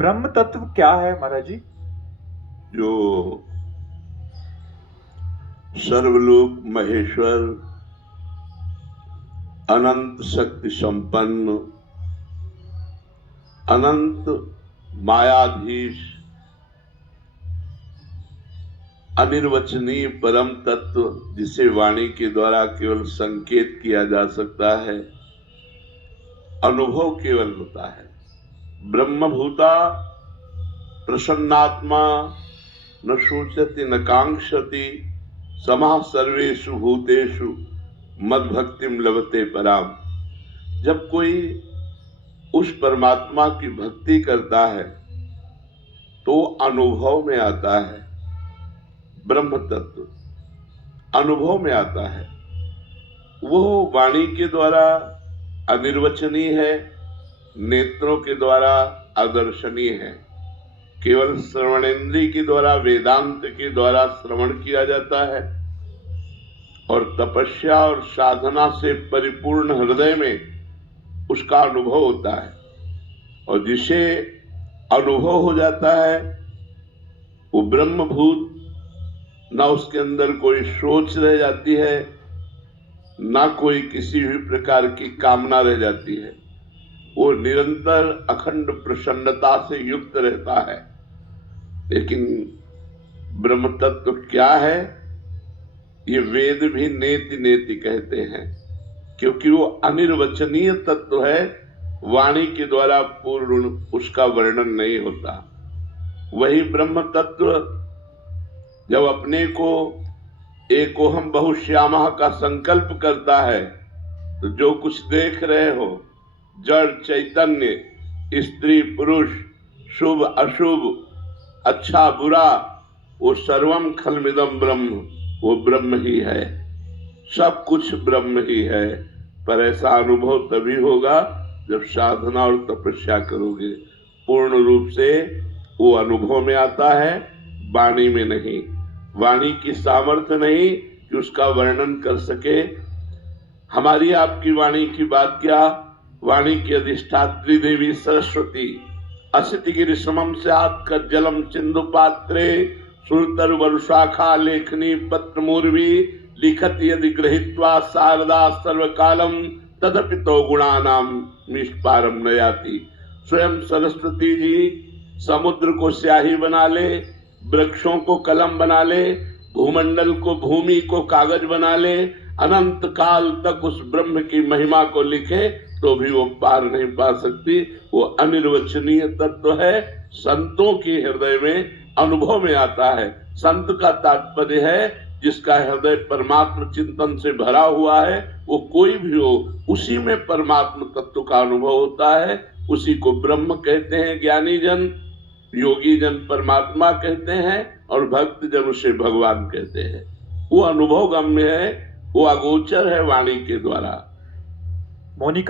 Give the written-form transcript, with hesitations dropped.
ब्रह्म तत्व क्या है महाराज जी? जो सर्वलोक महेश्वर, अनंत शक्ति संपन्न, अनंत मायाधीश, अनिर्वचनीय परम तत्व, जिसे वाणी के द्वारा केवल संकेत किया जा सकता है, अनुभव केवल होता है। ब्रह्मभूता प्रसन्नात्मा न शोचति न कांक्षति, समः सर्वेषु भूतेषु मद्भक्तिम लभते पराम। जब कोई उस परमात्मा की भक्ति करता है तो अनुभव में आता है। ब्रह्म तत्व अनुभव में आता है। वो वाणी के द्वारा अनिर्वचनीय है, नेत्रों के द्वारा अदर्शनीय है। केवल श्रवणेन्द्रिय के द्वारा, वेदांत के द्वारा श्रवण किया जाता है और तपस्या और साधना से परिपूर्ण हृदय में उसका अनुभव होता है। और जिसे अनुभव हो जाता है वो ब्रह्मभूत, ना उसके अंदर कोई सोच रह जाती है, ना कोई किसी भी प्रकार की कामना रह जाती है। वो निरंतर अखंड प्रसन्नता से युक्त रहता है। लेकिन ब्रह्म तत्व क्या है, ये वेद भी नेति नेति कहते हैं, क्योंकि वो अनिर्वचनीय तत्व है। वाणी के द्वारा पूर्ण उसका वर्णन नहीं होता। वही ब्रह्म तत्व जब अपने को एकोहम बहुश्यामः का संकल्प करता है तो जो कुछ देख रहे हो, जड़ चैतन्य, स्त्री पुरुष, शुभ अशुभ, अच्छा बुरा, वो सर्वम खलमिदम ब्रह्म, वो ब्रह्म ही है। सब कुछ ब्रह्म ही है। पर ऐसा अनुभव तभी होगा जब साधना और तपस्या करोगे। पूर्ण रूप से वो अनुभव में आता है, वाणी में नहीं। वाणी की सामर्थ्य नहीं कि उसका वर्णन कर सके। हमारी आपकी वाणी की बात क्या, वाणी की अधिष्ठात्री देवी सरस्वती असिति गिरि समम स्यात् कज्जलम सिंधु पात्रे सुरतर वरुशाखा लेखनी पत्र मूर्वी लिखत यदि गृहीत्वा शारदा सर्वकालम तदपि तो गुणानाम निष्पारम न याति। स्वयं सरस्वती जी समुद्र को स्याही बना ले, वृक्षों को कलम बना ले, भूमंडल को, भूमि को कागज बना ले, अनंत काल तक उस ब्रह्म की महिमा को लिखे तो भी वो पार नहीं पा सकती। वो अनिर्वचनीय तत्व है। संतों के हृदय में अनुभव में आता है। संत का तात्पर्य है जिसका हृदय परमात्म चिंतन से भरा हुआ है, वो कोई भी हो, उसी में परमात्म तत्व का अनुभव होता है। उसी को ब्रह्म कहते हैं ज्ञानी जन, योगी जन परमात्मा कहते हैं और भक्त जन उसे भगवान कहते हैं। वो अनुभव गम्य है, वो अगोचर है वाणी के द्वारा। मोनिका